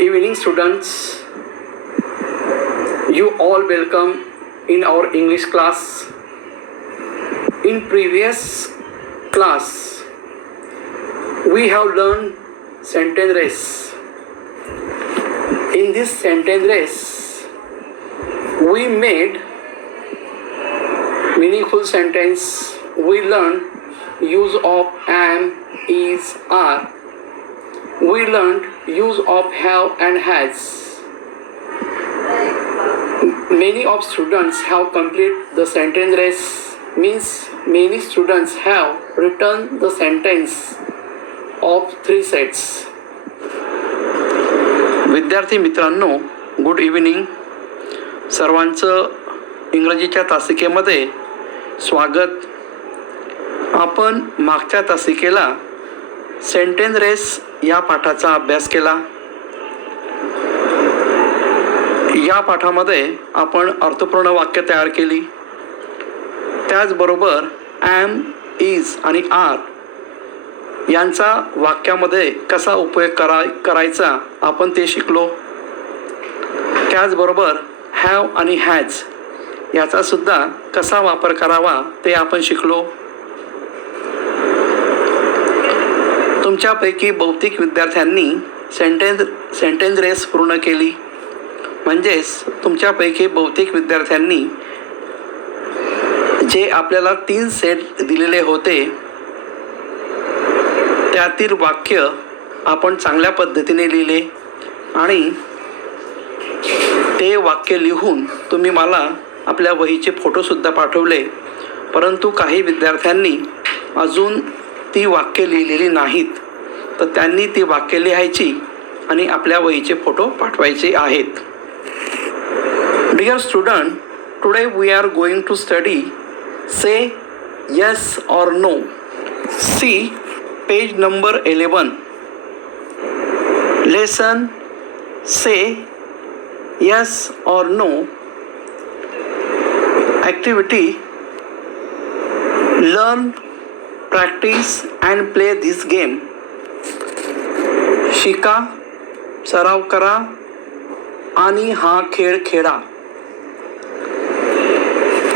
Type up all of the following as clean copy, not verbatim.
evening, students. You all welcome in our English class. In previous class, we have learned sentence race. In this sentence race, we made meaningful sentence. We learned use of am, is, are. We learned use of have and has. Many of students have completed the sentence race. Means many students have written the sentence of 3 sets. विद्यार्थी मित्रांनो, good evening. सर्वांचं इंग्रजीच्या तासिकेमध्ये स्वागत. आपण मागच्या तासिकेला sentence race या पाठाचा अभ्यास केला. या पाठामध्ये आपण अर्थपूर्ण वाक्य तयार केली. त्याचबरोबर ॲम, इज आणि आर यांचा वाक्यामध्ये कसा उपयोग करायचा आपण ते शिकलो. त्याचबरोबर हॅव आणि हॅज याचा सुद्धा कसा वापर करावा ते आपण शिकलो. तुमच्यापैकी बहुतेक विद्यार्थ्यांनी सेंटेन्स रेस पूर्ण केली. म्हणजेच तुमच्यापैकी बहुतेक विद्यार्थ्यांनी जे आपल्याला 3 सेट दिलेले होते त्यातील वाक्य आपण चांगल्या पद्धतीने लिहिले आणि ते वाक्य लिहून तुम्ही मला आपल्या वहीचे फोटोसुद्धा पाठवले. परंतु काही विद्यार्थ्यांनी अजून ती वाक्य लिहिलेली नाहीत, तर त्यांनी ती वाक्य लिहायची आणि आपल्या वहीचे फोटो पाठवायचे आहेत. Dear student, today we are going to study say yes or no. See page number 11. Lesson say yes or no. Activity learn, practice and play this game. शिका, सराव करा आणि हा खेळ खेळा.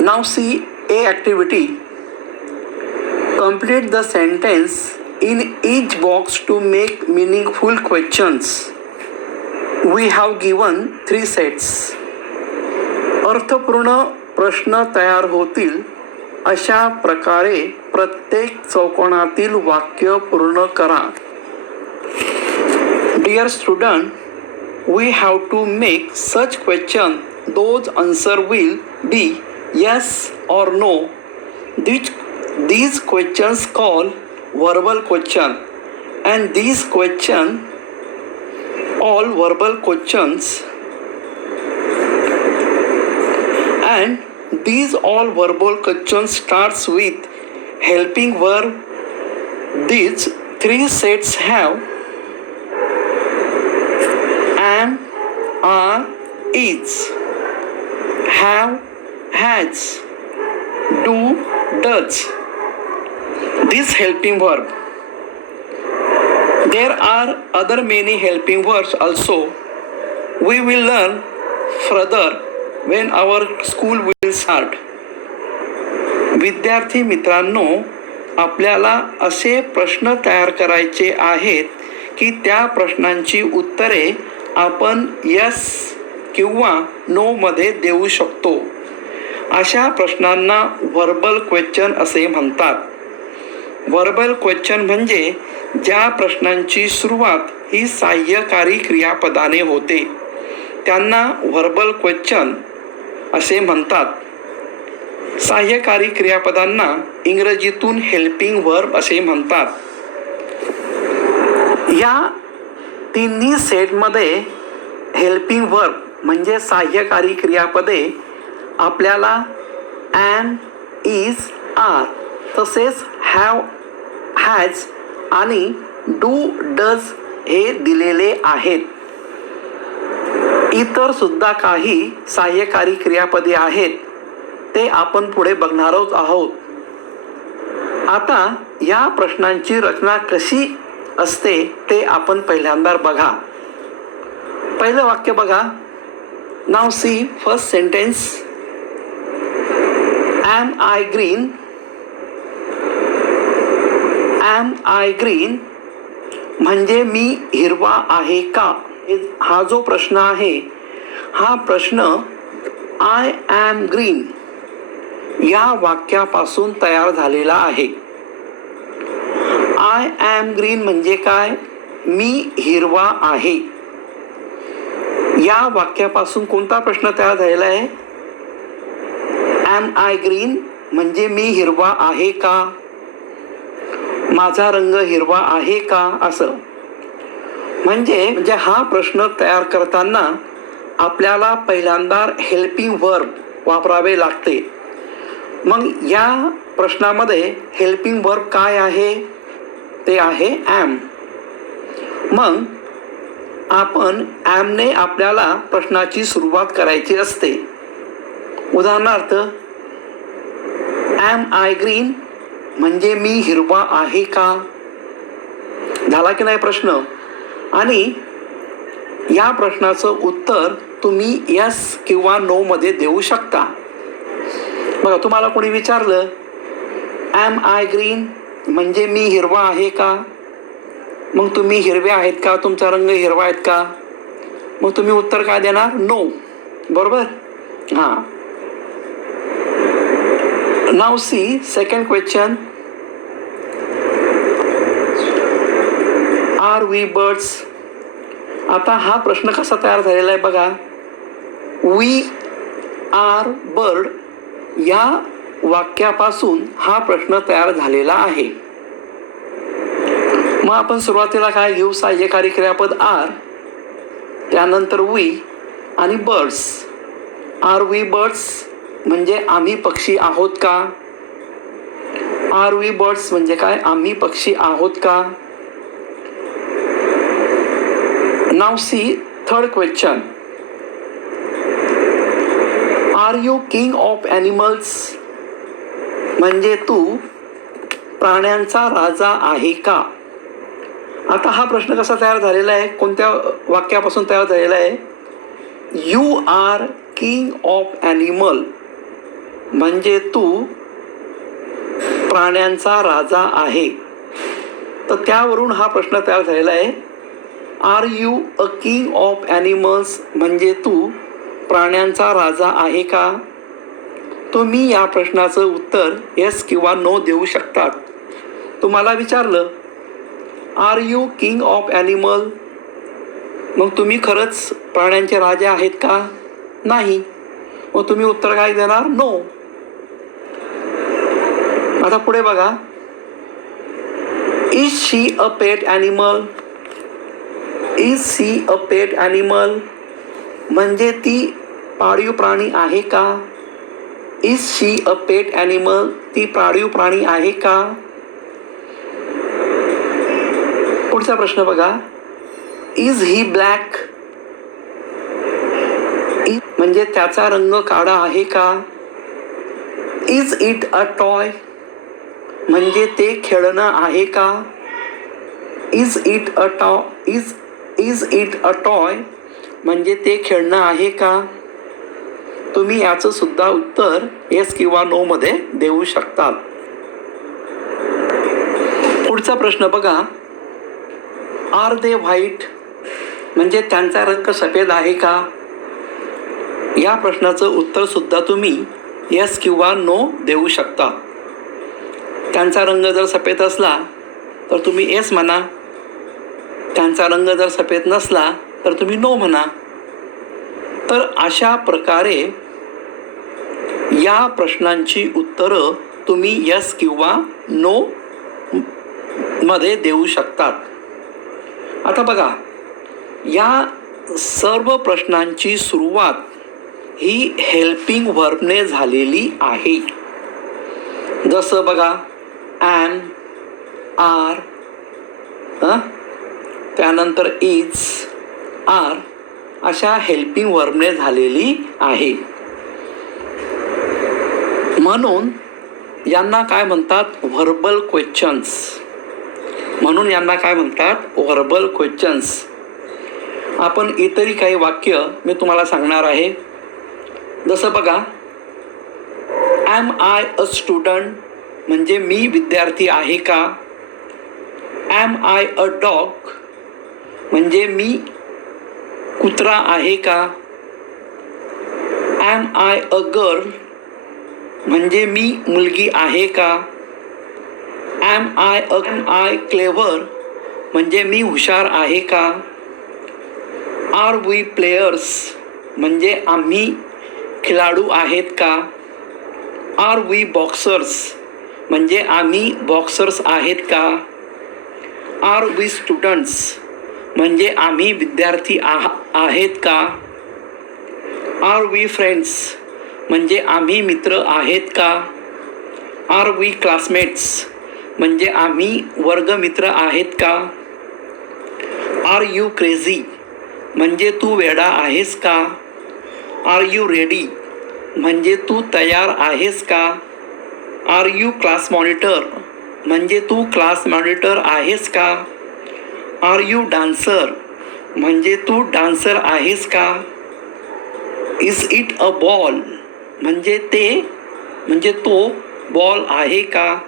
Now see A activity. Complete the sentence in each box to make meaningful questions. We have given 3 sets. अर्थपूर्ण प्रश्न तयार होतील अशा प्रकारे प्रत्येक चौकोनातील वाक्य पूर्ण करा. Dear student, we have to make such question those answer will be yes or no. These questions call verbal question, and these question all verbal questions and these all verbal questions starts with helping verb. These 3 sets have am, are, is, have, has, do, does. This helping verb. There are other many helping verbs also. We will learn further when our school will start. विद्यार्थी मित्रांनो, आपल्याला असे प्रश्न तयार करायचे आहेत की त्या प्रश्नांची उत्तरे आपण यस किंवा नो मध्ये देऊ शकतो. अशा प्रश्नांना व्हर्बल क्वेश्चन असे म्हणतात. व्हर्बल क्वेश्चन म्हणजे ज्या प्रश्नांची सुरुवात ही सहाय्यकारी क्रियापदाने होते त्यांना व्हर्बल क्वेश्चन असे म्हणतात. सहाय्यकारी क्रियापदांना इंग्रजीतून हेल्पिंग वर्ब असे म्हणतात. या तिन्ही सेटमध्ये हेल्पिंग वर्ब म्हणजे सहाय्यकारी क्रियापदे आपल्याला ॲम, इज, आर तसेच हॅव, हॅज आणि डू, डज हे दिलेले आहेत. इतर सुद्धा काही सहाय्यकारी क्रियापदे आहेत, ते आपण पुढे बघणार आहोत. आता या प्रश्नांची रचना कशी असते ते आपण पहिल्यांदा बघा. पहिलं वाक्य बघा. Now see first sentence. Am I green? Am I green? म्हणजे मी हिरवा आहे का? हा जो प्रश्न आहे, हा प्रश्न आय एम ग्रीन या वाक्यापासून तयार झालेला आहे. आय एम ग्रीन म्हणजे काय? मी हिरवा आहे. या वाक्यापासून कोणता प्रश्न तयार झालेला आहे? एम आय ग्रीन म्हणजे मी हिरवा आहे का? माझा रंग हिरवा आहे का? असं म्हणजे हा प्रश्न तयार करताना आपल्याला पहिल्यांदा हेल्पिंग वर्ब वापरावे लागते. मग या प्रश्नामध्ये हेल्पिंग वर्ब काय आहे? ते आहे ॲम. मग आपण ॲमने आपल्याला प्रश्नाची सुरुवात करायची असते. उदाहरणार्थ, ॲम आय ग्रीन म्हणजे मी हिरवा आहे का? झाला की नाही प्रश्न? आणि या प्रश्नाचं उत्तर तुम्ही यस किंवा नो मध्ये देऊ शकता. बघा, तुम्हाला कोणी विचारलं ॲम आय ग्रीन म्हणजे मी हिरवा आहे का? मग तुम्ही हिरवे आहेत का? तुमचा रंग हिरवा आहेत का? मग तुम्ही उत्तर काय देणार? नो. बरोबर? हां. Now see second question. Are we birds? आता हा प्रश्न कसा तयार झालेला आहे बघा. वी आर बर्ड या वाक्यापासून हा प्रश्न तयार झालेला आहे. मग आपण सुरुवातीला काय घेऊ? सहाय्यकारी क्रियापद आर, त्यानंतर वी आणि बर्ड्स. आर वी बर्ड्स म्हणजे आम्ही पक्षी आहोत का? आर वी बर्ड्स म्हणजे काय? आम्ही पक्षी आहोत का? Now see third question. Are you king of animals? म्हणजे तू प्राण्यांचा राजा आहे का? आता हा प्रश्न कसा तयार झालेला आहे? कोणत्या वाक्यापासून तयार झालेला आहे? You are king of animal म्हणजे तू प्राण्यांचा राजा आहे. तर त्यावरून हा प्रश्न तयार झालेला आहे. Are you a king of animals म्हणजे तू प्राण्यांचा राजा आहे का? तुम्ही या प्रश्नाचं उत्तर येस किंवा नो देऊ शकतात. तुम्हाला विचारलं are you king of animal, मग तुम्ही खरंच प्राण्यांचे राजे आहेत का? नाही. मग तुम्ही उत्तर काय देणार? नो. आता पुढे बघा. Is she a pet animal? Is she a pet animal म्हणजे ती पाळीव प्राणी आहे का? Is she a pet animal ती पाळीव प्राणी आहे का? पुढचा प्रश्न बघा. इज ही ब्लॅक म्हणजे त्याचा रंग काळा आहे का? इज इट अ टॉय म्हणजे ते खेळणं आहे का? इज इट अ टॉय म्हणजे ते खेळणं आहे का? तुम्ही याचं सुद्धा उत्तर येस किंवा नो मध्ये देऊ शकतात. पुढचा प्रश्न बघा. आर दे व्हाईट म्हणजे त्यांचा रंग सफेद आहे का? या प्रश्नाचं उत्तर सुद्धा तुम्ही येस किंवा नो देऊ शकता. त्यांचा रंग जर सफेद असला तर तुम्ही येस म्हणा. त्यांचा रंग जर सफेद नसला तर तुम्ही नो म्हणा. तर अशा प्रकारे या प्रश्नांची उत्तरं तुम्ही यस किंवा नो मध्ये देऊ शकतात. आता बघा, या सर्व प्रश्नांची सुरुवात ही हेल्पिंग वर्बने झालेली आहे. जसं बघा, ॲन, आर, त्यानंतर इज, आर अशा हेल्पिंग वर्बने झालेली आहे. म्हणून यांना काय म्हणतात? Verbal questions. म्हणून यांना काय म्हणतात? Verbal questions. आपण इतरही काही वाक्य मी तुम्हाला सांगणार आहे. जसं बघा, ॲम आय अ स्टुडंट म्हणजे मी विद्यार्थी आहे का. ॲम आय अ डॉग म्हणजे मी कुत्रा आहे का. ॲम आय अ गर्ल म्हणजे मी मुलगी आहे का. ॲम आय क्लेव्हर म्हणजे मी हुशार आहे का. आर वी प्लेयर्स म्हणजे आम्ही खेळाडू आहेत का. आर वी बॉक्सर्स म्हणजे आम्ही बॉक्सर्स आहेत का. आर वी स्टुडंट्स म्हणजे आम्ही विद्यार्थी आहेत का. आर वी फ्रेंड्स म्हणजे आम्ही मित्र आहेत का. आर वी क्लासमेट्स म्हणजे आम्ही वर्गमित्र आहेत का. आर यू क्रेझी म्हणजे तू वेडा आहेस का. आर यू रेडी म्हणजे तू तयार आहेस का. आर यू क्लास मॉनिटर म्हणजे तू क्लास मॉनिटर आहेस का. आर यू डान्सर म्हणजे तू डान्सर आहेस का. इज इट अ बॉल म्हणजे तो बॉल आहे का.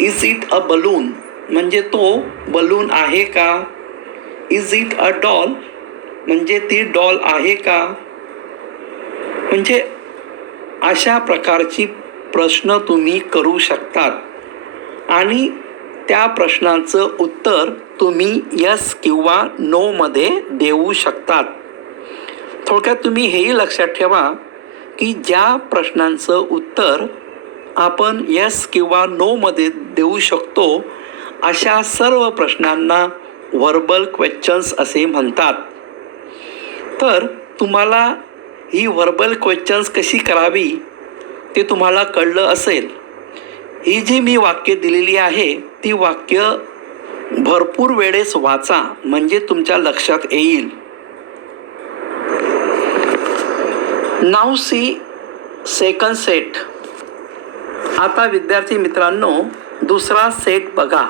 इज इट अ बलून म्हणजे तो बलून आहे का. इज इट अ डॉल म्हणजे ती डॉल आहे का. म्हणजे अशा प्रकारची प्रश्न तुम्ही करू शकतात आणि त्या प्रश्नाचं उत्तर तुम्ही यस किंवा नोमध्ये देऊ शकतात. थोडक्यात तुम्ही हेही लक्षात ठेवा की ज्या प्रश्नांचं उत्तर आपण यस किंवा नोमध्ये देऊ शकतो अशा सर्व प्रश्नांना व्हर्बल क्वेश्चन्स असे म्हणतात. तर तुम्हाला ही व्हर्बल क्वेश्चन्स कशी करावी ते तुम्हाला कळलं असेल. ही जी मी वाक्य दिलेली आहे ती वाक्य भरपूर वेळेस वाचा म्हणजे तुमच्या लक्षात येईल. नाव सी सेकंड सेट. आता विद्यार्थी मित्रांनो दुसरा सेट बघा.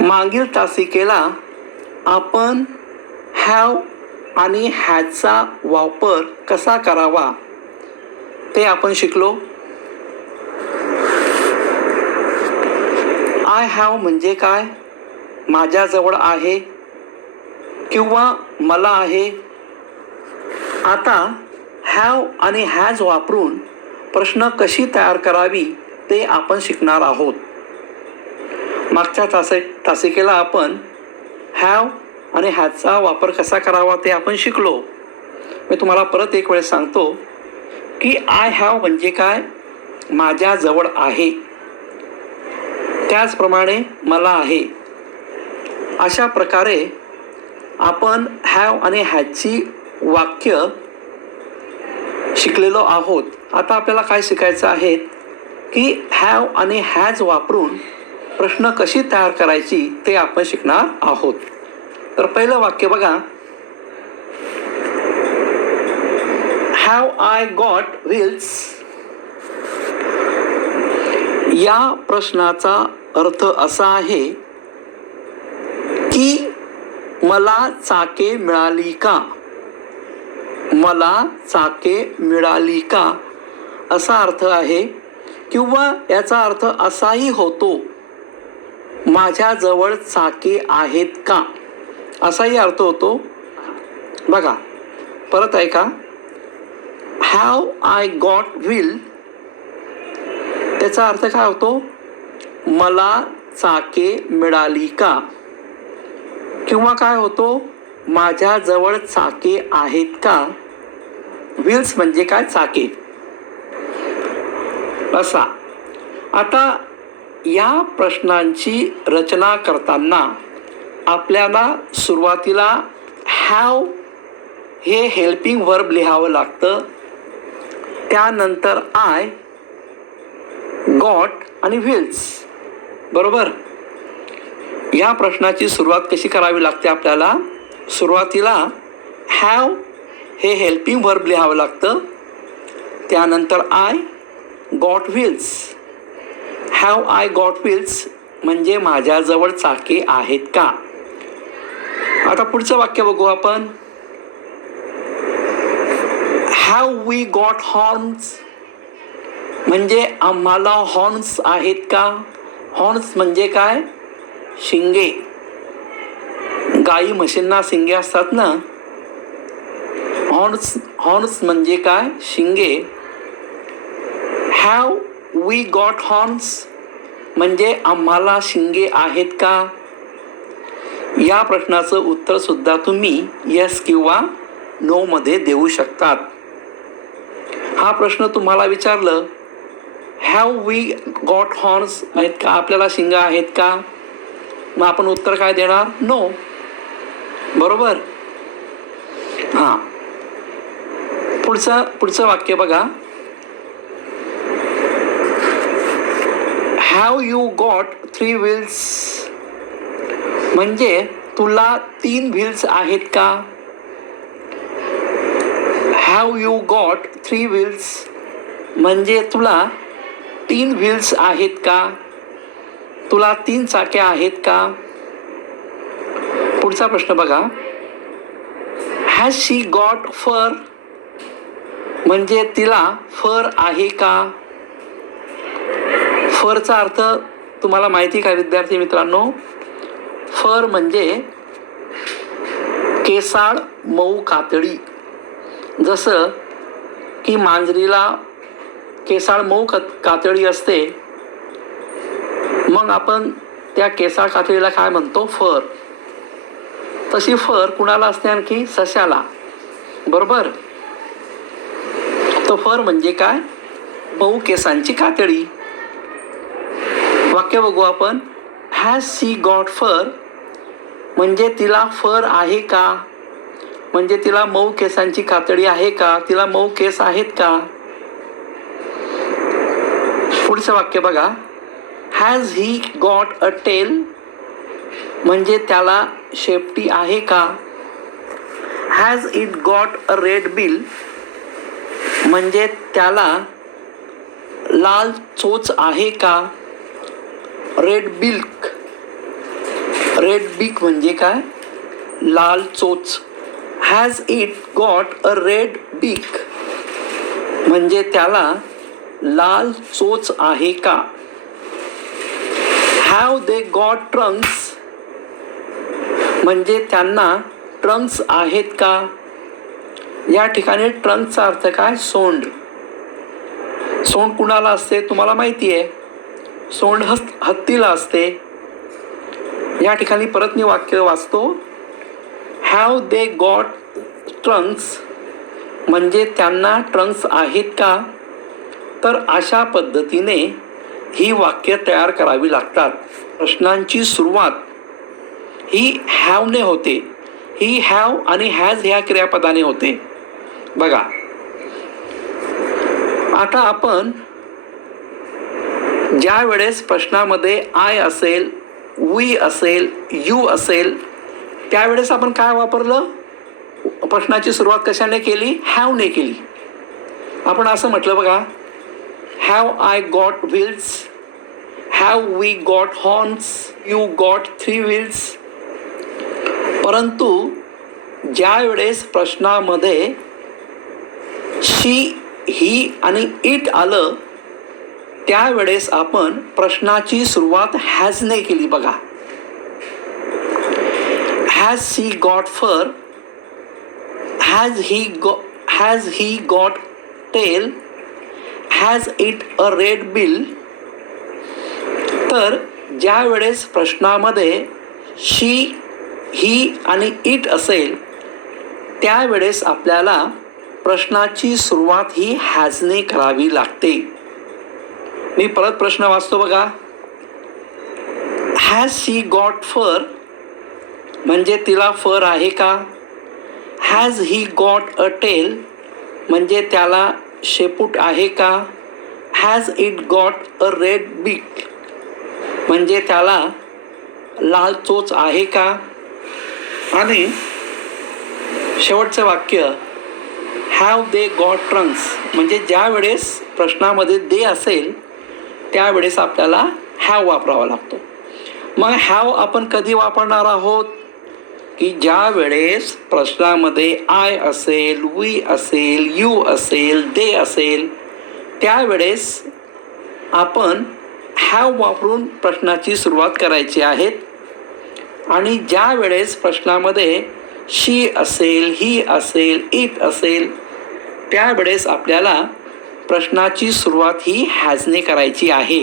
मागील तासिकेला आपण हॅव आणि हॅजचा वापर कसा करावा ते आपण शिकलो. आय हॅव म्हणजे काय, माझ्याजवळ आहे किंवा मला आहे. आता हॅव आणि हॅज वापरून प्रश्न कशी तयार करावी ते आपण शिकणार आहोत. मागच्या तासिकेला आपण हॅव आणि हॅजचा वापर कसा करावा ते आपण शिकलो. मी तुम्हाला परत एक वेळेस सांगतो की आय हॅव म्हणजे काय, माझ्याजवळ आहे. त्याचप्रमाणे मला आहे. अशा प्रकारे आपण हॅव आणि हॅजची वाक्य शिकलेलो आहोत. आता आपल्याला काय शिकायचं आहे की हॅव आणि हॅज वापरून प्रश्न कशी तयार करायची ते आपण शिकणार आहोत. तर पहिलं वाक्य बघा. Have I got wheels. या प्रश्नाचा अर्थ असा आहे की मला चाके मिळाली का. मला चाके मिळाली का असा अर्थ आहे किंवा याचा अर्थ असाही होतो माझ्याजवळ चाके आहेत का असाही अर्थ होतो. बघा परत ऐका. हॅव आय गॉट व्हील त्याचा अर्थ काय होतो, मला चाके मिळाली का. किंवा काय होतो, माझ्याजवळ चाके आहेत का. व्हील्स म्हणजे काय, चाके असा. आता या प्रश्नांची रचना करताना आपल्याला सुरुवातीला हॅव हे हेल्पिंग वर्ब लिहावं लागतं. त्यानंतर आय, गॉट आणि व्हील्स. बरोबर. या प्रश्नाची सुरुवात कशी करावी लागते आपल्याला. सुरुवातीला हॅव हे हेल्पिंग वर्ब लिहावं लागतं. त्यानंतर I, got wheels. Have I got wheels म्हणजे माझ्याजवळ चाके आहेत का. आता पुढचं वाक्य बघू आपण. हॅव वी गॉट हॉर्न्स म्हणजे आम्हाला हॉर्न्स आहेत का. हॉर्न्स म्हणजे काय, शिंगे. गाई म्हशींना शिंगे असतात ना. हॉर्न्स म्हणजे काय, शिंगे. हॅव वी गॉट हॉर्न्स म्हणजे आम्हाला शिंगे आहेत का. या प्रश्नाचं उत्तर सुद्धा तुम्ही येस किंवा नो मध्ये देऊ शकतात. हा प्रश्न तुम्हाला विचारलं हॅव वी गॉट हॉर्न्स आहेत का, आपल्याला शिंगा आहेत का, मग आपण उत्तर काय देणार, नो. बरोबर. हां, पुढचं वाक्य बघा. हॅव यू गॉट 3 व्हील्स म्हणजे तुला 3 व्हील्स आहेत का. हॅव यू गॉट 3 व्हील्स म्हणजे तुला 3 व्हील्स आहेत का, तुला 3 चाके आहेत का. पुढचा प्रश्न बघा. हॅज शी गॉट फर म्हणजे तिला फर आहे का. फरचा अर्थ तुम्हाला माहिती का विद्यार्थी मित्रांनो. फर म्हणजे केसाळ मऊ कातडी. जसं की मांजरीला केसाळ मऊ कातडी असते, मग आपण त्या केसाळ कातडीला काय म्हणतो, फर. तशी फर कुणाला असते, आणखी सश्याला. बरोबर. तो फर म्हणजे काय, मऊ केसांची कातडी. वाक्य बघू आपण. हॅज शी गॉट फर म्हणजे तिला फर आहे का, म्हणजे तिला मऊ केसांची कातडी आहे का, तिला मऊ केस आहेत का. पुढचं वाक्य बघा. Has he got a tail म्हणजे त्याला शेपटी आहे का. Has it got a red bill म्हणजे त्याला लाल चोच आहे का. रेड बिक म्हणजे काय, लाल चोच. Has it got a red bill म्हणजे त्याला लाल चोच आहे का. हॅव दे गॉट ट्रंक्स म्हणजे त्यांना ट्रंक्स आहेत का. या ठिकाणी ट्रंकचा अर्थ काय, सोंड. सोंड कुणाला असते तुम्हाला माहिती आहे, सोंड हत्तीला असते. या ठिकाणी परत मी वाक्य वाचतो. हॅव दे गॉट ट्रंक्स म्हणजे त्यांना ट्रंक्स आहेत का. तर अशा पद्धतीने ही वाक्य तयार करावी लागतात. प्रश्नांची सुरुवात ही हॅवने होते. ही हॅव आणि हॅज ह्या क्रियापदाने होते. बघा आता आपण ज्या वेळेस प्रश्नामध्ये आय असेल, वी असेल, यू असेल, त्यावेळेस आपण काय वापरलं, प्रश्नाची सुरुवात कशाने केली, हॅवने केली. आपण असं म्हटलं बघा. Have I got wheels, have we got horns, you got 3 wheels. परंतु ज्या वेळेस प्रश्नामध्ये शी, ही आणि इट आलं त्यावेळेस आपण प्रश्नाची सुरुवात हॅजने केली. बघा. Has she got fur, has he got tail, has it a red bill. तर ज्या वेळेस प्रश्नामध्ये शी, ही आणि इट असेल त्यावेळेस आपल्याला प्रश्नाची सुरुवात ही हॅजने करावी लागते. मी परत प्रश्न वाचतो बघा. हॅज शी गॉट फर म्हणजे तिला फर आहे का. Has he got a tail म्हणजे त्याला शेपूट आहे का. Has it got a red bill म्हणजे त्याला लाल चोच आहे का. आणि शेवटचं वाक्य हॅव दे गॉट ट्रंक्स म्हणजे ज्या वेळेस प्रश्नामध्ये दे असेल त्यावेळेस आपल्याला हॅव वापरावा लागतो. मग हॅव आपण कधी वापरणार आहोत, की ज्या वेळेस प्रश्नामध्ये आय असेल, वी असेल, यू असेल, दे असेल, त्यावेळेस आपण हॅव वापरून प्रश्नाची सुरुवात करायची आहे. आणि ज्या वेळेस प्रश्नामध्ये शी असेल, ही असेल, इट असेल, त्यावेळेस आपल्याला प्रश्नाची सुरुवात ही हॅजने करायची आहे.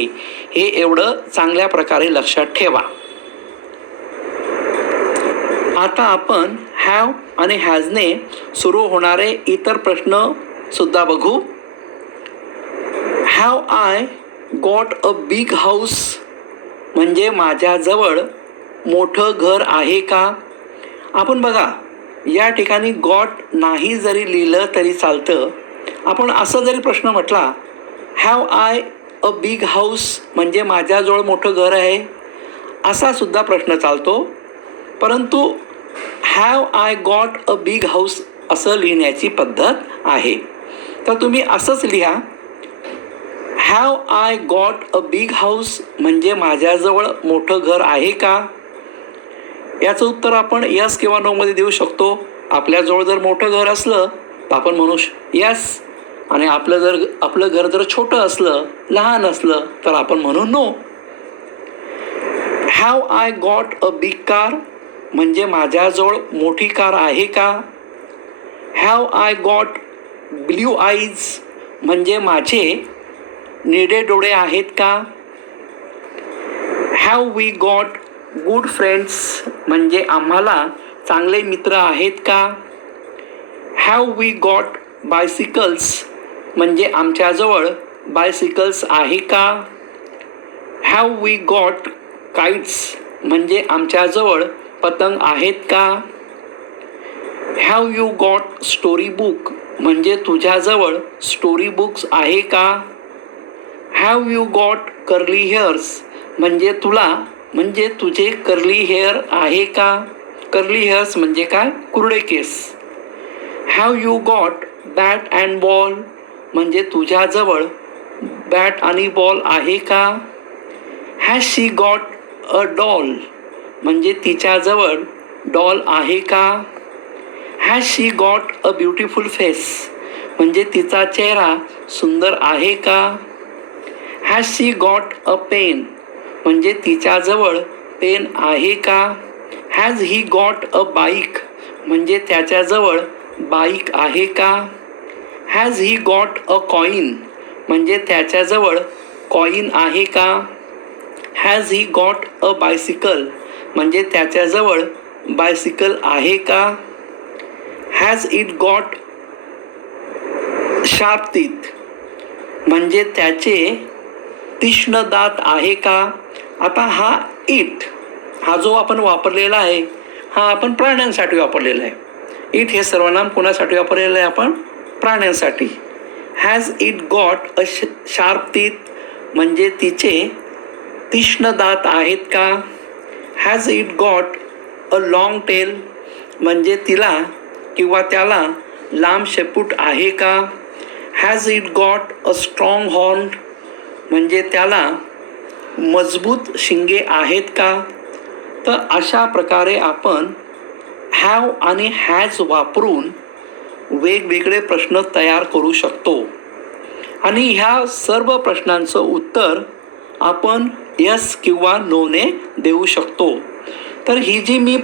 हे एवढं चांगल्या प्रकारे लक्षात ठेवा. आता आपण हॅव आणि हॅजने सुरू होणारे इतर प्रश्न सुद्धा बघू. Have I got a big house म्हणजे माझ्याजवळ मोठं घर आहे का? आपण बघा, या ठिकाणी गॉट नाही जरी लिहिलं तरी चालतं. आपण असं जरी प्रश्न म्हटला, have I a big house म्हणजे माझ्याजवळ मोठं घर आहे, असा सुद्धा प्रश्न चालतो. परंतु have I got a big house असं लिहिण्याची पद्धत आहे. तर तुम्ही असंच लिहा, have I got a big house म्हणजे माझ्याजवळ मोठं घर आहे का? याचं उत्तर आपण यस किंवा नोमध्ये देऊ शकतो. आपल्याजवळ जर मोठं घर असलं तर आपण म्हणू यस, आणि आपलं घर जर छोटं असलं, लहान असलं, तर आपण म्हणू no. Have I got a big car म्हणजे माझ्याजवळ मोठी कार आहे का? Have I got blue eyes म्हणजे माझे निळे डोळे आहेत का? Have we got good friends म्हणजे आम्हाला चांगले मित्र आहेत का? हॅव वी गॉट बायसिकल्स म्हणजे आमच्याजवळ बायसिकल्स आहे का? हॅव वी गॉट काइट्स म्हणजे आमच्याजवळ पतंग आहेत का? Have you got story book म्हणजे तुझ्याजवळ स्टोरी बुक्स आहे का? Have you got curly hairs म्हणजे तुझे कर्ली हेअर आहे का? कर्ली हेअर्स म्हणजे काय? कुरळे केस. Have you got bat and ball म्हणजे तुझ्याजवळ बॅट आणि बॉल आहे का? Has she got a doll म्हणजे तिच्याजवळ डॉल आहे का? Has she got a beautiful face म्हणजे तिचा चेहरा सुंदर आहे का? Has she got a pen म्हणजे तिच्याजवळ पेन आहे का? Has he got a bike म्हणजे त्याच्याजवळ बाईक आहे का? Has he got a coin म्हणजे त्याच्याजवळ कॉईन आहे का? Has he got a bicycle म्हणजे त्याच्याजवळ बायसिकल आहे का? Has it got sharp teeth म्हणजे त्याचे तीक्ष्ण दात आहे का? आता हा जो आपण वापरलेला आहे, हा आपण प्राण्यांसाठी वापरलेला आहे. इट हे सर्वनाम कोणासाठी वापरलेलं आहे? आपण प्राण्यांसाठी. Has it got a sharp teeth म्हणजे तिचे तीक्ष्ण दात आहेत का? Has it got a long tail म्हणजे तिला किंवा त्याला लांब शेपूट आहे का? Has it got a strong horn म्हणजे त्याला मजबूत शिंगे आहेत का? तर अशा प्रकारे आपण हॅव आणि हॅज वापरून वेगवेगळे प्रश्न तयार करू शकतो. आणि ह्या सर्व प्रश्नांचं उत्तर आपण यस किंवा नोने देऊ शकतो. तर ही जी मी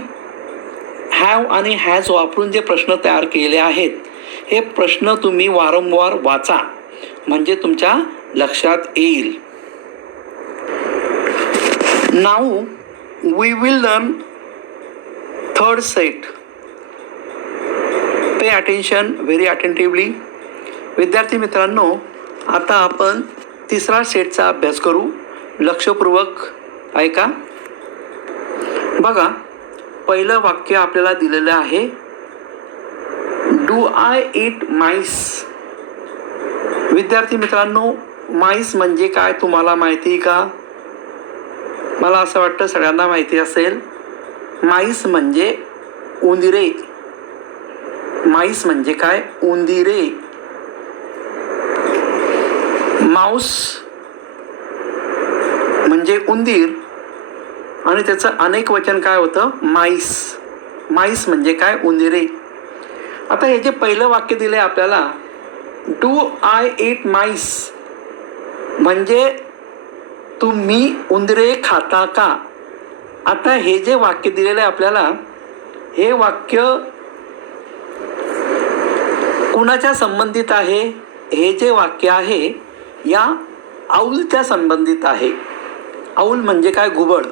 हॅव आणि हॅज वापरून जे प्रश्न तयार केले आहेत, हे प्रश्न तुम्ही वारंवार वाचा म्हणजे तुमच्या लक्षात येईल. Now we will learn third set. Pay attention very attentively. विद्यार्थी मित्रांनो, आता आपण तिसरा सेटचा अभ्यास करू. लक्षपूर्वक ऐका. बघा, पहिलं वाक्य आपल्याला दिलेलं आहे, डू आय ईट माईस. विद्यार्थी मित्रांनो, माईस म्हणजे काय तुम्हाला माहिती आहे का? मला असं वाटतं सगळ्यांना माहिती असेल. माईस म्हणजे उंदीरे. माईस म्हणजे काय? उंदीरे. माऊस म्हणजे उंदीर आणि त्याचं अनेक वचन काय होतं? माईस. माईस म्हणजे काय? उंदीरे. आता हे जे पहिलं वाक्य दिले आपल्याला, डू आय ईट माईस, म्हणजे तुम्ही उंदरे खाता का? आता हे जे वाक्य दिलेलं आहे आपल्याला, हे वाक्य कुणाच्या संबंधित आहे? हे जे वाक्य आहे या आऊलच्या संबंधित आहे. आऊल म्हणजे काय? घुबड.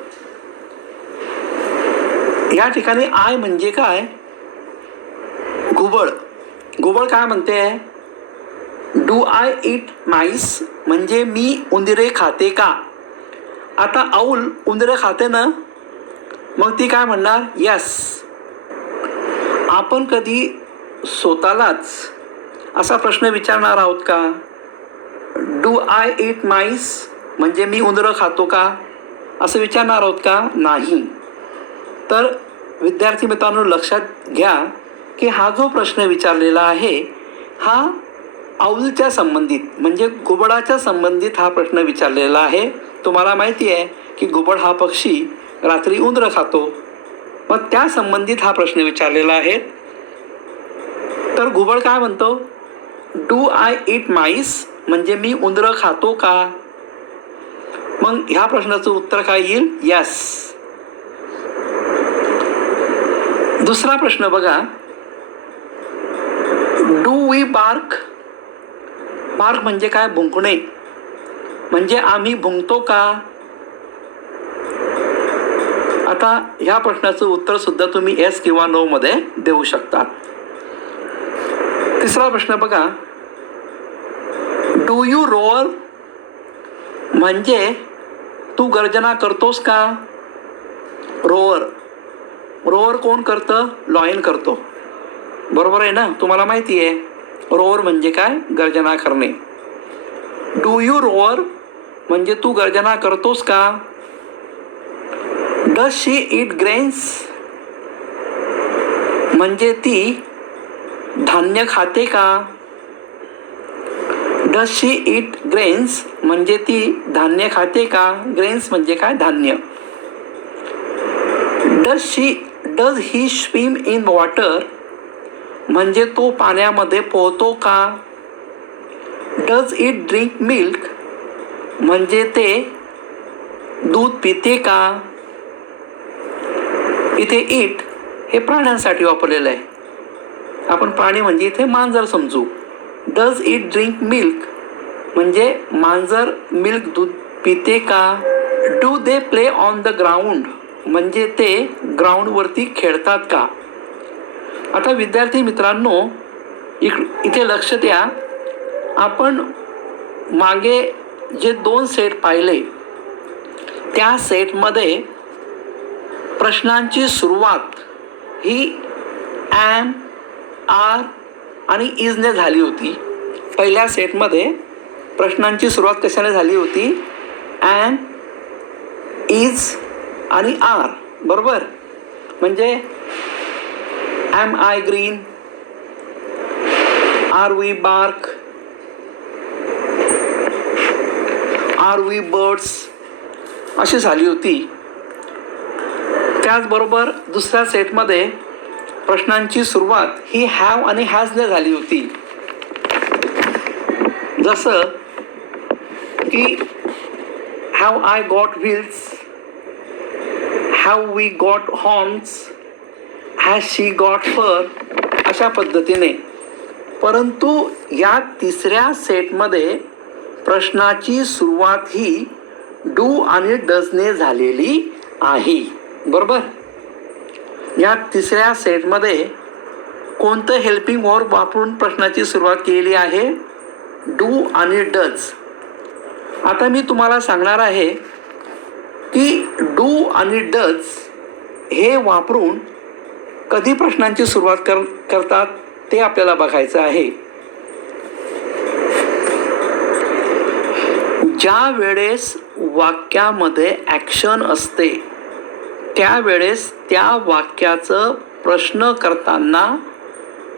या ठिकाणी आय म्हणजे काय? घुबड. घुबड काय म्हणते? डू आय ईट माईस, म्हणजे मी उंदरे खाते का? आता आऊल उंदरे खाते ना, मग ती काय म्हणणार? यस. आपण कधी स्वतःलाच असा प्रश्न विचारणार आहोत का? डू आय ईट माईस, म्हणजे मी उंदरं खातो का? असं विचारणार आहोत का? नाही. तर विद्यार्थी मित्रांनो, लक्षात घ्या की हा जो प्रश्न विचारलेला आहे हा आऊलच्या संबंधित म्हणजे घुबडाच्या संबंधित हा प्रश्न विचारलेला आहे. तुम्हाला माहिती आहे की घुबड हा पक्षी रात्री उंदरं खातो, मग त्या संबंधित हा प्रश्न विचारलेला आहे. तर घुबड काय म्हणतो? डू आय ईट माईस, म्हणजे मी उंदरं खातो का? मग ह्या प्रश्नाचं उत्तर काय येईल? यस. दुसरा प्रश्न बघा, डू वी बार्क. बार्क म्हणजे काय? भुंकणे. म्हणजे आम्ही भुंकतो का? आता ह्या प्रश्नाचं उत्तर सुद्धा तुम्ही येस किंवा नो मध्ये देऊ शकता. तिसरा प्रश्न बघा, डू यू रोअर, म्हणजे तू गर्जना करतोस का? रोअर. रोअर कोण करतं? लॉयन करतो. बरोबर आहे ना? तुम्हाला माहिती आहे रोअर म्हणजे काय? गर्जना करणे. डू यू रोअर, म्हणजे तू गर्जना करतोस का? डज शी ईट ग्रेन्स, म्हणजे ती धान्य खाते का? डज शी ईट ग्रेन्स, म्हणजे ती धान्य खाते का? ग्रेन्स म्हणजे काय? धान्य. Does he swim in water, म्हणजे तो पाण्यामध्ये पोहतो का? डज इट ड्रिंक मिल्क, म्हणजे ते दूध पिते का? इथे इट हे प्राण्यांसाठी वापरलेलं आहे. आपण प्राणी म्हणजे इथे मांजर समजू. डज इट ड्रिंक मिल्क, म्हणजे मांजर मिल्क दूध पिते का? Do they play on the ground, म्हणजे ते ग्राउंडवरती खेळतात का? आता विद्यार्थी मित्रांनो, इथे लक्ष द्या. आपण मागे जे 2 सेट पाहिले त्या सेटमध्ये प्रश्नांची सुरुवात ही ॲम, आर आणि इजने झाली होती. पहिल्या सेटमध्ये प्रश्नांची सुरुवात कशाने झाली होती? ॲम, इज आणि आर. बरोबर? म्हणजे am I green, are we bark, are we birds अशी झाली होती. त्याचबरोबर दुसऱ्या सेटमध्ये प्रश्नांची सुरुवात ही हॅव आणि हॅजने झाली होती. जसं की have I got wheels, have we got horns, has she got fur, अशा पद्धतीने. परंतु या तिसऱ्या सेटमध्ये प्रश्नाची सुरुवात ही डू आणि डजने झालेली आहे. बरोबर? या तिसऱ्या सेटमध्ये कोणतं हेल्पिंग वर्ब वापरून प्रश्नाची सुरुवात केलेली आहे? डू आणि डज. आता मी तुम्हाला सांगणार आहे की डू आणि डज हे वापरून कधी प्रश्नांची सुरुवात करतात ते आपल्याला बघायचं आहे. ज्या वेळेस वाक्यामध्ये ॲक्शन असते त्यावेळेस त्या वाक्याचं प्रश्न करताना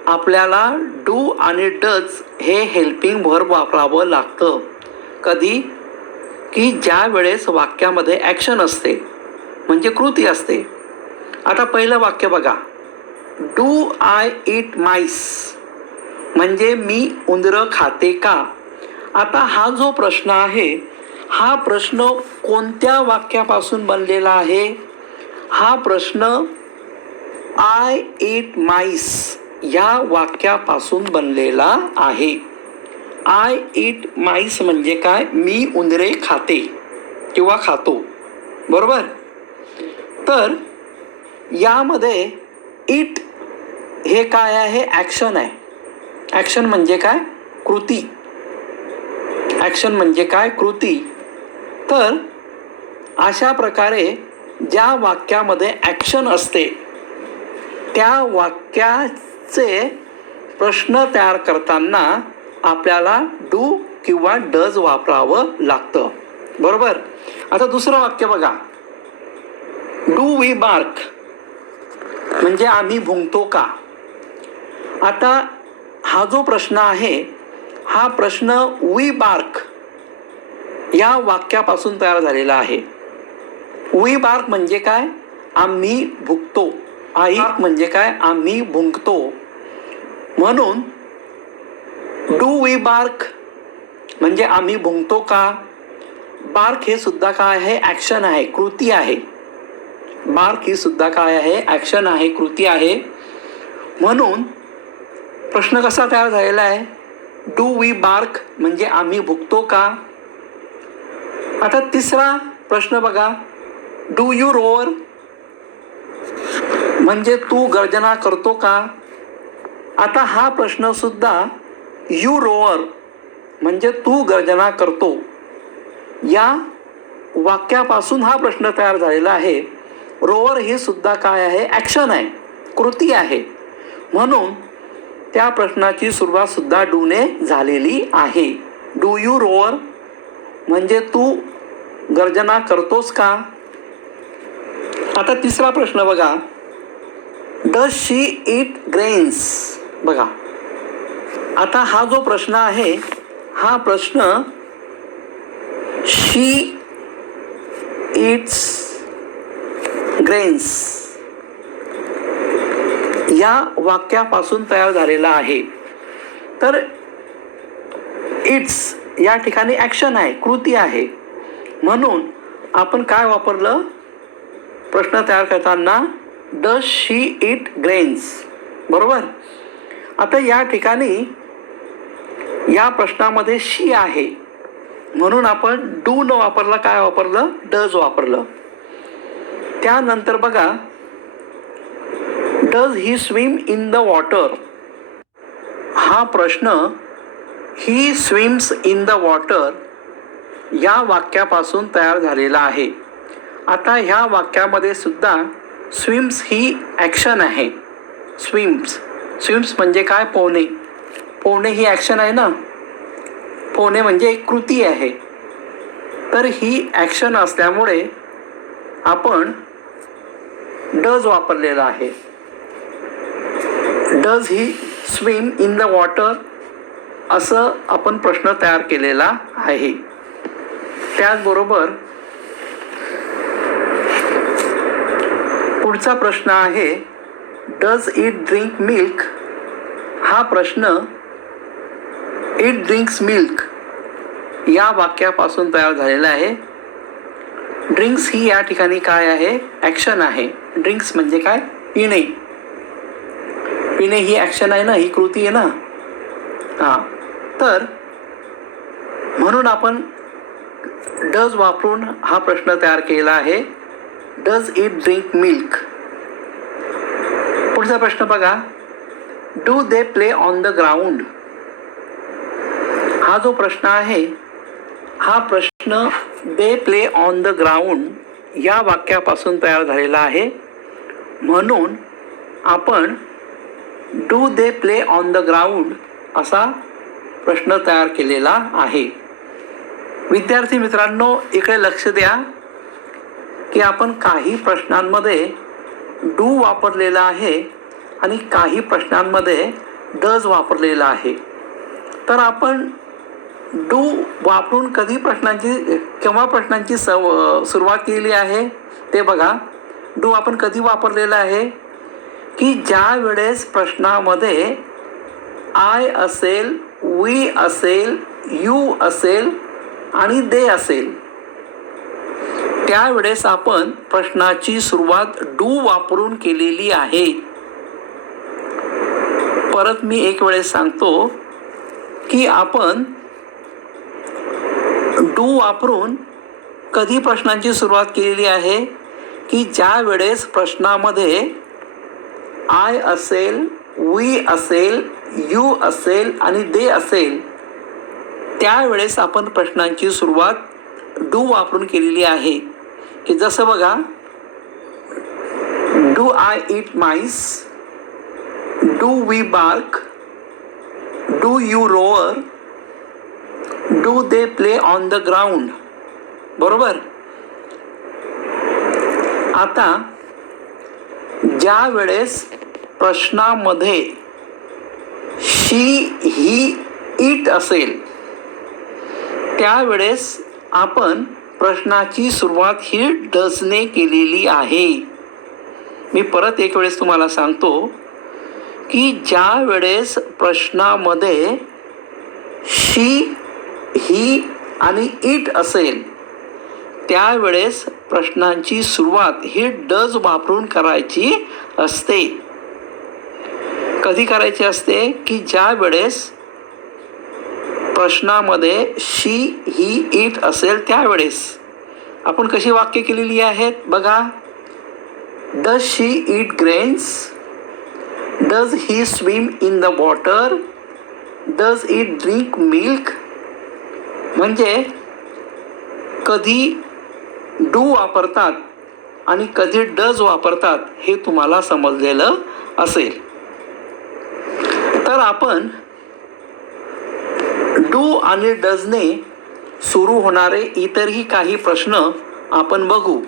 आपल्याला डू आणि डज हे हेल्पिंग वर्ब वापरावं लागतं. कधी? की ज्या वेळेस वाक्यामध्ये ॲक्शन असते म्हणजे कृती असते. आता पहिलं वाक्य बघा, डू आय ईट माईस म्हणजे मी उंदरं खाते का. आता हा जो प्रश्न आहे हा प्रश्न कोणत्या वाक्यापासून बनलेला आहे. हा प्रश्न आय ईट माईस या वाक्यापासून बनलेला आहे. आय ईट माईस म्हणजे काय, मी उंदरे खाते किंवा खातो, बरोबर. तर यामध्ये ईट हे काय आहे, ॲक्शन आहे. ॲक्शन म्हणजे काय, कृती. ॲक्शन म्हणजे काय, कृती. तर अशा प्रकारे ज्या वाक्यामध्ये ॲक्शन असते त्या वाक्याचे प्रश्न तयार करताना आपल्याला डू किंवा डज वापरावं लागतं, बरोबर. आता दुसरं वाक्य बघा, डू वी बार्क म्हणजे आम्ही भुंकतो का. आता हा जो प्रश्न आहे हा प्रश्न वी बार्क या वाक्यापासून तयार झालेला आहे. वी बार्क म्हणजे काय, आम्ही भुंकतो. आई म्हणजे काय, आम्ही भुंकतो. म्हणून डू वी बार्क म्हणजे आम्ही भुंकतो का. बार्क हे सुद्धा काय आहे, ॲक्शन आहे, कृती आहे. बार्क ही सुद्धा काय आहे, ॲक्शन आहे, कृती आहे. म्हणून प्रश्न कसा तयार झालेला आहे, डू वी बार्क म्हणजे आम्ही भुंकतो का. आता तिसरा प्रश्न बघा, डू यू रोअर म्हणजे तू गर्जना करतो का. आता हा प्रश्न सुद्धा यू रोअर म्हणजे तू गर्जना करतो या वाक्यापासून हा प्रश्न तयार झालेला आहे. रोअर ही सुद्धा काय आहे, ॲक्शन आहे, कृती आहे. म्हणून त्या प्रश्नाची सुरुवात सुद्धा डूने झालेली आहे. डू यू रोअर म्हणजे तू गर्जना करतोस का. आता तिसरा प्रश्न बघा, डज शी ईट ग्रेन्स. बघा आता हा जो प्रश्न आहे हा प्रश्न शी ईट्स ग्रेन्स या वाक्यापासून तयार झालेला आहे. तर इट्स या ठिकाणी ॲक्शन आहे, कृती आहे. म्हणून आपण काय वापरलं प्रश्न तयार करताना, डज शी ईट ग्रेन्स, बरोबर. आता या ठिकाणी या प्रश्नामध्ये शी आहे म्हणून आपण डू न वापरला काय वापरलं, डज वापरलं. त्यानंतर बघा, does he swim in the water. हा प्रश्न ही स्विम्स इन द वॉटर या वाक्यापासून तयार झालेला आहे. आता ह्या वाक्यामध्ये सुद्धा स्विम्स ही ॲक्शन आहे. स्विम्स म्हणजे काय, पोहणे. पोहणे ही ॲक्शन आहे ना, पोहणे म्हणजे एक कृती आहे. तर ही ॲक्शन असल्यामुळे आपण डज वापरलेला आहे. Does he swim in the water असं आपण प्रश्न तयार केलेला आहे. त्याचबरोबर पुढचा प्रश्न आहे, डज इट ड्रिंक मिल्क. हा प्रश्न इट ड्रिंक्स मिल्क या वाक्यापासून तयार झालेला आहे. ड्रिंक्स ही या ठिकाणी काय आहे, ॲक्शन आहे. ड्रिंक्स म्हणजे काय, पिणे. पिणे ही ॲक्शन आहे ना, ही कृती आहे ना. हां, तर म्हणून आपण डज वापरून हा प्रश्न तयार केला आहे. Does it drink milk. पुढचा प्रश्न बघा, do they play on the ground. हा जो प्रश्न आहे हा प्रश्न दे प्ले ऑन द ग्राउंड या वाक्यापासून तयार झालेला आहे. म्हणून आपण do they play on the ground असा प्रश्न तयार केलेला आहे. विद्यार्थी मित्रांनो, इकडे लक्ष द्या की आपण काही प्रश्नांमध्ये डू वापरलेला आहे आणि काही प्रश्नांमध्ये डज वापरलेला आहे. तर आपण डू वापरून केव्हा प्रश्नांची सुरुवात केली आहे ते बघा. डू आपण कधी वापरलेला आहे, की ज्या वेळेस प्रश्नामध्ये आय असेल, वी असेल, यू असेल आणि दे असेल, त्यावेळेस आपण प्रश्नाची सुरुवात डू वापरून केलेली आहे. परत मी एक वेळेस सांगतो की आपण डू वापरून कधी प्रश्नांची सुरुवात केलेली आहे की ज्या वेळेस प्रश्नामध्ये आय असेल, वी असेल, यू असेल आणि दे असेल, त्यावेळेस आपण प्रश्नांची सुरुवात डू वापरून केलेली आहे. की जसं बघा, do I eat mice, do we bark, do you roar, do they play on the ground. बरोबर. आता ज्या वेळेस प्रश्नामध्ये शी, ही, इट असेल, त्यावेळेस आपण प्रश्नाची सुरुवात ही डजने केलेली आहे. मी परत एक वेळेस तुम्हाला सांगतो की ज्या वेळेस प्रश्नामध्ये शी, ही आणि इट असेल, त्यावेळेस प्रश्नांची सुरुवात ही डज वापरून करायची असते. कधी करायची असते की ज्या वेळेस प्रश्नामध्ये शी, ही, इट असेल, त्यावेळेस आपण कशी वाक्य केलेली आहेत बघा. Does she eat grains, does he swim in the water, does it drink milk. म्हणजे कधी डू वापरतात आणि कधी डज वापरतात हे तुम्हाला समजलेलं असेल. तर आपण डू आणि डजने सुरू होणारे इतरही काही प्रश्न आपण बघू.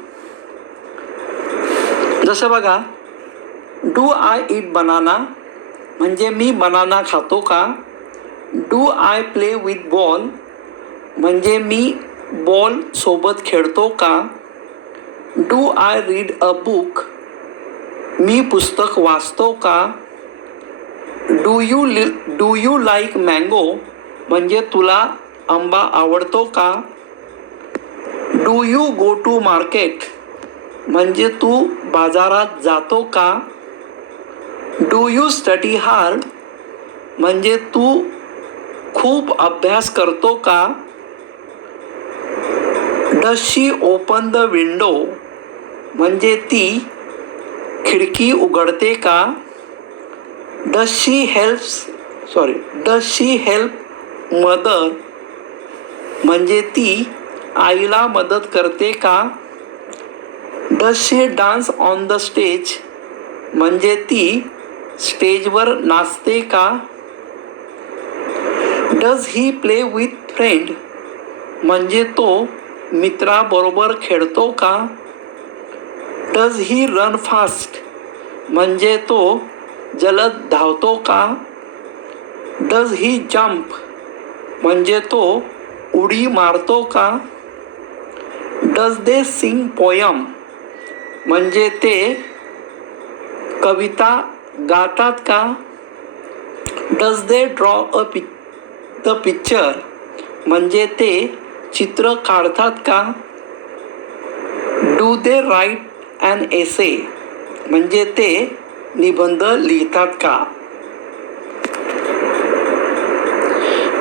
जसं बघा, डू आय ईट बनाना म्हणजे मी बनाना खातो का. Do I play with ball म्हणजे मी बॉल सोबत खेळतो का. Do I read a book मी पुस्तक वाचतो का. डू यू लाईक मँगो म्हणजे तुला आंबा आवडतो का. Do you go to market म्हणजे तू बाजारात जातो का. डू यू स्टडी हार्ड म्हणजे तू खूप अभ्यास करतो का. Does she open the window म्हणजे ती खिडकी उघडते का. डज शी हेल्प मदर म्हणजे ती आईला मदत करते का. Does she dance on the stage म्हणजे ती स्टेजवर नाचते का. Does he play with friend म्हणजे तो मित्राबरोबर खेळतो का. डज ही रन फास्ट म्हणजे तो जलद धावतो का. डज ही जंप म्हणजे तो उडी मारतो का. डज दे सिंग पोयम म्हणजे ते कविता गातात का. Does they draw the picture म्हणजे ते चित्र काढतात का. Do they write an essay म्हणजे ते निबंध लिहितात का.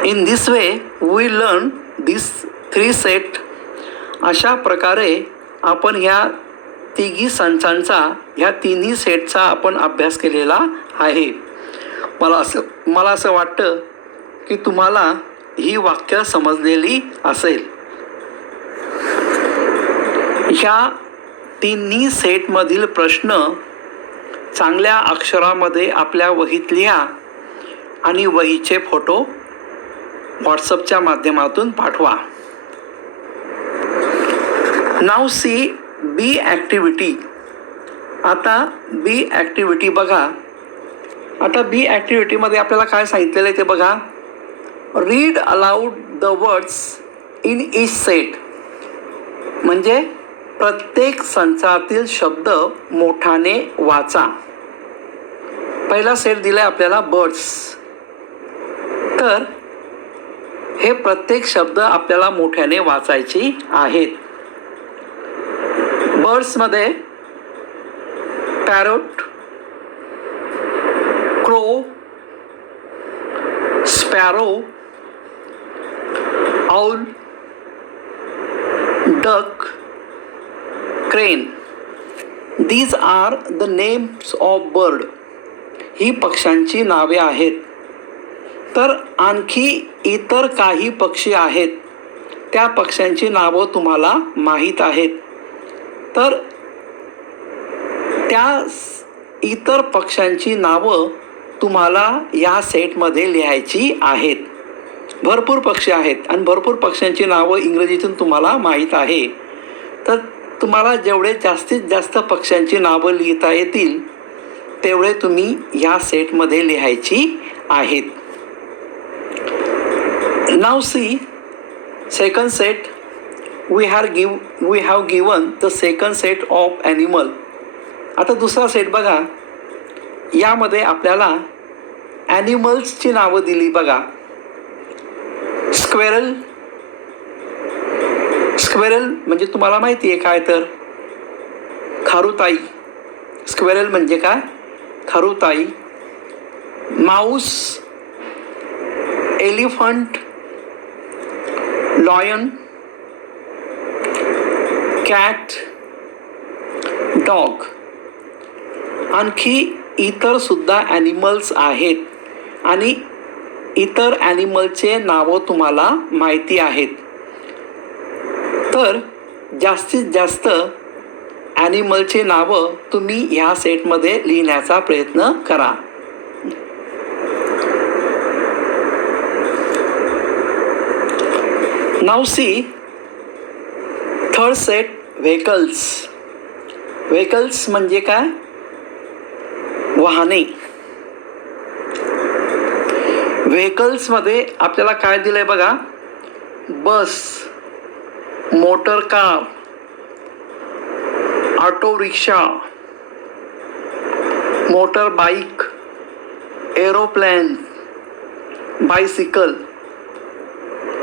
In this way we learn this 3 set. अशा प्रकारे आपण ह्या तिघी संचांचा, ह्या तिन्ही सेटचा आपण अभ्यास केलेला आहे. मला असं वाटतं की तुम्हाला ही वाक्य समजलेली असेल. ह्या तिन्ही सेटमधील प्रश्न चांगल्या अक्षरामध्ये आपल्या वहीत लिहा आणि वहीचे फोटो व्हॉट्सअपच्या माध्यमातून पाठवा. नाव सी बी ॲक्टिव्हिटी. आता बी ॲक्टिव्हिटी बघा. आता बी ॲक्टिव्हिटीमध्ये आपल्याला काय सांगितलेलं आहे ते बघा. Read aloud the words in each set म्हणजे प्रत्येक संचातील शब्द मोठाने वाचा. पहिला सेट दिला आहे आपल्याला बर्ड्स. तर हे प्रत्येक शब्द आपल्याला मोठ्याने वाचायचे आहेत. बर्ड्समध्ये parrot, crow, sparrow, owl, duck, crane. These are the names of bird. ही पक्ष्यांची नावे आहेत. तर आणखी इतर काही पक्षी आहेत, त्या पक्ष्यांची नावं तुम्हाला माहीत आहेत. तर त्या इतर पक्ष्यांची नावं तुम्हाला या सेटमध्ये लिहायची आहेत. भरपूर पक्षी आहेत आणि भरपूर पक्ष्यांची नावं इंग्रजीतून तुम्हाला माहीत आहे. तर तुम्हाला जेवढे जास्तीत जास्त पक्ष्यांची नावं लिहिता येतील तेवढे तुम्ही या सेटमध्ये लिहायची आहेत. Now see second set. We have given the second set of animal. आता दुसरा सेट बघा. यामध्ये आपल्याला ॲनिमल्सची नावं दिली बघा. स्क्वेरल. स्क्वेरल म्हणजे तुम्हाला माहिती आहे काय, तर खारुताई. स्क्वेरल म्हणजे काय? खारुताई. Mouse, elephant, lion, cat, dog. आणखी इतर सुद्धा ॲनिमल्स आहेत आणि इतर ॲनिमलचे नावं तुम्हाला माहिती आहेत. तर जास्तीत जास्त ॲनिमलचे नावं तुम्ही ह्या सेटमध्ये लिहिण्याचा प्रयत्न करा. Now see third set vehicles. Vehicles म्हणजे काय? वाहने. व्हेकल्समध्ये आपल्याला काय दिलं आहे बघा. Bus, motor car, auto rickshaw, motor bike, aeroplane, bicycle.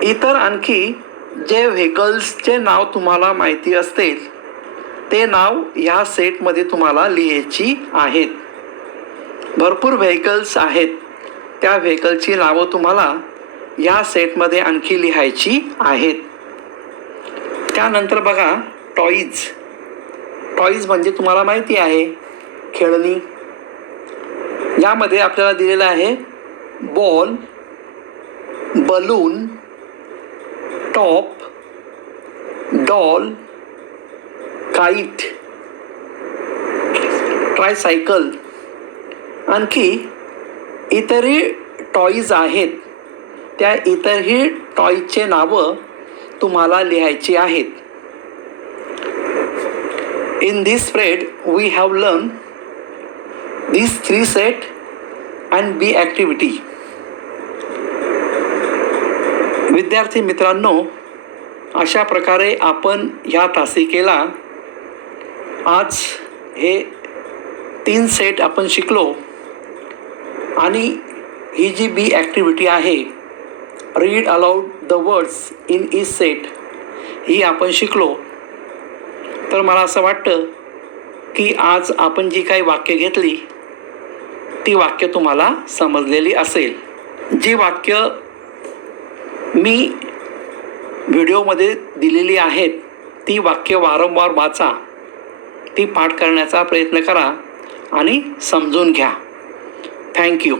इतर आणखी जे व्हेकल्सचे नाव तुम्हाला माहिती असतील ते नाव ह्या सेटमध्ये तुम्हाला लिहायची आहेत. भरपूर व्हेकल्स आहेत, त्या व्हेकलची नावं तुम्हाला या सेटमध्ये आणखी लिहायची आहेत. त्यानंतर बघा टॉईज. टॉईज म्हणजे तुम्हाला माहिती आहे खेळणी. यामध्ये आपल्याला दिलेलं आहे ball, balloon, top, doll, kite, tricycle. आणखी इतरही टॉईज आहेत, त्या इतरही टॉईजचे नावं तुम्हाला लिहायची आहेत. In this spread we have learn these 3 set and B activity. विद्यार्थी मित्रांनो, अशा प्रकारे आपण ह्या तासिकेला आज हे 3 सेट आपण शिकलो आणि ही जी बी ॲक्टिव्हिटी आहे read aloud the words in each set ही आपण शिकलो. तर मला असं वाटतं की आज आपण जी काही वाक्य घेतली ती वाक्य तुम्हाला समजलेली असेल. जी वाक्य मी व्हिडिओमध्ये दिलेली आहेत ती वाक्य वारंवार वाचा, ती पाठ करण्याचा प्रयत्न करा आणि समजून घ्या. थँक्यू.